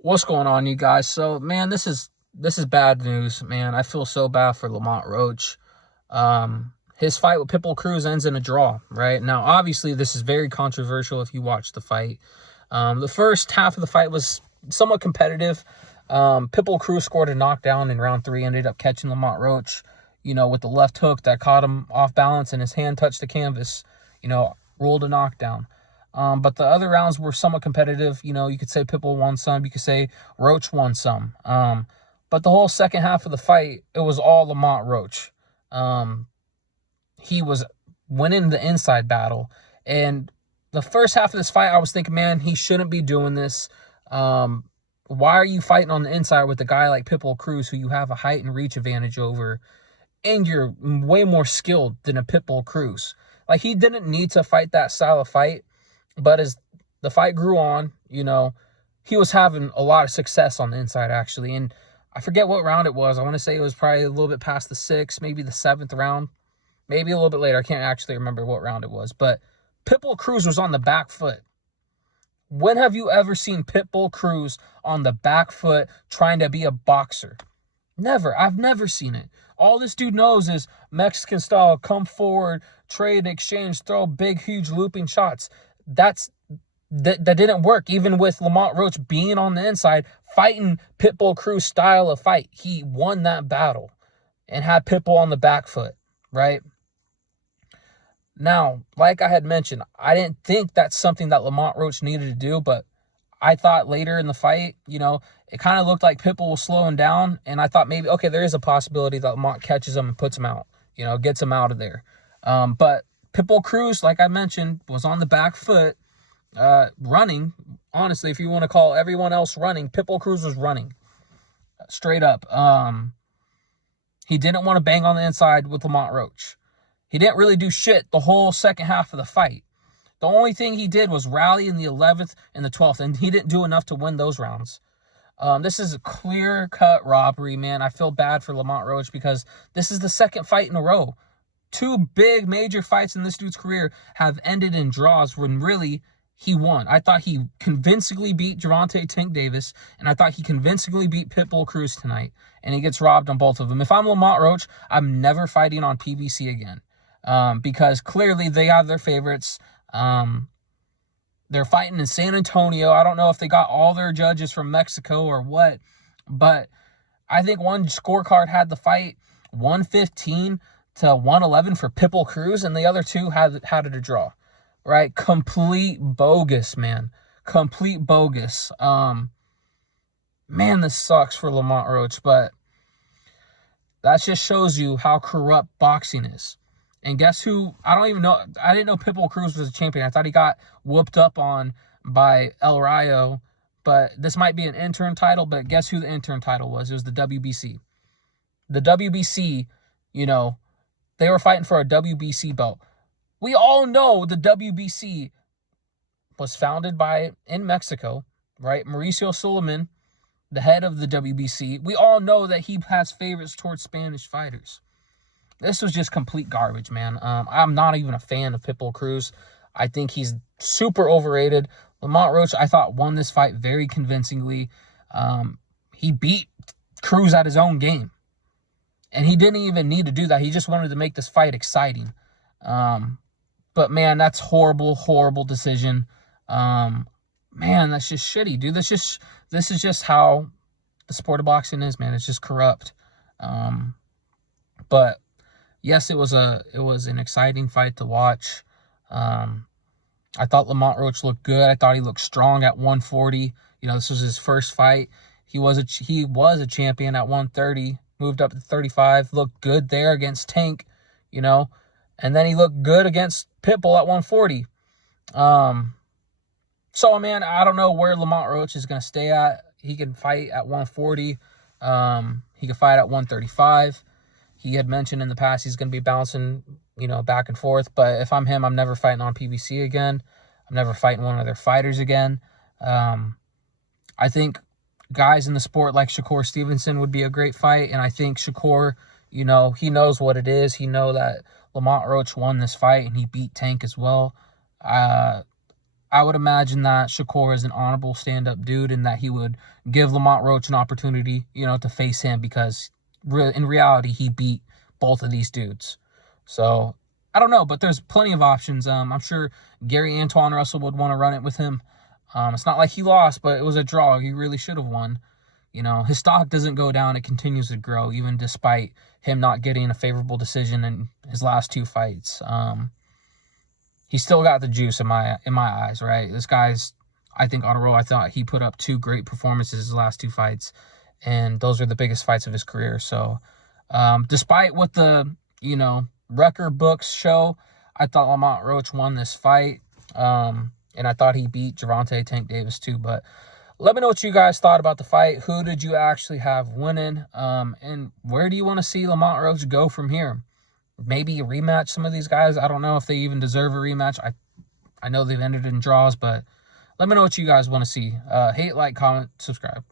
What's going on, you guys? So, man, this is bad news, man. I feel so bad for Lamont Roach. His fight with Pitbull Cruz ends in a draw, right? Now, obviously, this is very controversial if you watch the fight. The first half of the fight was somewhat competitive. Pitbull Cruz scored a knockdown in round 3, ended up catching Lamont Roach, with the left hook that caught him off balance and his hand touched the canvas, ruled a knockdown. But the other rounds were somewhat competitive. You could say Pitbull won some. You could say Roach won some. But the whole second half of the fight, it was all Lamont Roach. He was winning the inside battle. And the first half of this fight, I was thinking, man, he shouldn't be doing this. Why are you fighting on the inside with a guy like Pitbull Cruz, who you have a height and reach advantage over, and you're way more skilled than a Pitbull Cruz? Like, he didn't need to fight that style of fight. But as the fight grew on, he was having a lot of success on the inside, actually. And I forget what round it was. I want to say it was probably a little bit past the 6th, maybe the 7th round, maybe a little bit later. I can't actually remember what round it was. But Pitbull Cruz was on the back foot. When have you ever seen Pitbull Cruz on the back foot trying to be a boxer? Never. I've never seen it. All this dude knows is Mexican style, come forward, trade, exchange, throw big, huge looping shots. That didn't work, even with Lamont Roach being on the inside, fighting Pitbull Cruz style of fight. He won that battle and had Pitbull on the back foot, right? Now, like I had mentioned, I didn't think that's something that Lamont Roach needed to do, but I thought later in the fight, it kind of looked like Pitbull was slowing down, and I thought maybe, okay, there is a possibility that Lamont catches him and puts him out, gets him out of there. But Pitbull Cruz, like I mentioned, was on the back foot, running. Honestly, if you want to call everyone else running, Pitbull Cruz was running. Straight up. He didn't want to bang on the inside with Lamont Roach. He didn't really do shit the whole second half of the fight. The only thing he did was rally in the 11th and the 12th, and he didn't do enough to win those rounds. This is a clear-cut robbery, man. I feel bad for Lamont Roach because this is the second fight in a row. 2 big major fights in this dude's career have ended in draws when really he won. I thought he convincingly beat Gervonta Tank Davis, and I thought he convincingly beat Pitbull Cruz tonight, and he gets robbed on both of them. If I'm Lamont Roach, I'm never fighting on PBC again, because clearly they have their favorites. They're fighting in San Antonio. I don't know if they got all their judges from Mexico or what, but I think one scorecard had the fight 115 to 111 for Pitbull Cruz, and the other 2 had it a draw, right? Complete bogus, man. Complete bogus. Man, this sucks for Lamont Roach, but that just shows you how corrupt boxing is. And guess who? I don't even know. I didn't know Pitbull Cruz was a champion. I thought he got whooped up on by El Rayo, but this might be an intern title, but guess who the intern title was? It was the WBC. The WBC, they were fighting for a WBC belt. We all know the WBC was founded in Mexico, right? Mauricio Suleiman, the head of the WBC. We all know that he has favorites towards Spanish fighters. This was just complete garbage, man. I'm not even a fan of Pitbull Cruz. I think he's super overrated. Lamont Roach, I thought, won this fight very convincingly. He beat Cruz at his own game. And he didn't even need to do that. He just wanted to make this fight exciting. But, man, that's horrible, horrible decision. Man, that's just shitty, dude. This is just how the sport of boxing is, man. It's just corrupt. But, yes, it was an exciting fight to watch. I thought Lamont Roach looked good. I thought he looked strong at 140. This was his first fight. He was a champion at 130. Moved up to 35, looked good there against Tank, and then he looked good against Pitbull at 140. So, man, I don't know where Lamont Roach is going to stay at. He can fight at 140. He can fight at 135. He had mentioned in the past he's going to be bouncing, back and forth. But if I'm him, I'm never fighting on PBC again. I'm never fighting one of their fighters again. I think guys in the sport like Shakur Stevenson would be a great fight, and I think Shakur, he knows what it is. He knows that Lamont Roach won this fight, and he beat Tank as well. I would imagine that Shakur is an honorable stand-up dude and that he would give Lamont Roach an opportunity, you know, to face him because in reality, he beat both of these dudes. So, I don't know, but there's plenty of options. I'm sure Gary Antoine Russell would want to run it with him. It's not like he lost, but it was a draw. He really should have won. You know, his stock doesn't go down. It continues to grow, even despite him not getting a favorable decision in his last 2 fights. He still got the juice in my eyes, right? This guy's, I think, on a roll. I thought he put up 2 great performances his last 2 fights, and those are the biggest fights of his career. So, despite what the, you know, record books show, I thought Lamont Roach won this fight, and I thought he beat Gervonta Tank Davis too. But let me know what you guys thought about the fight. Who did you actually have winning? And where do you want to see Lamont Roach go from here? Maybe a rematch some of these guys. I don't know if they even deserve a rematch. I know they've ended in draws, but let me know what you guys want to see. Hate, like, comment, subscribe.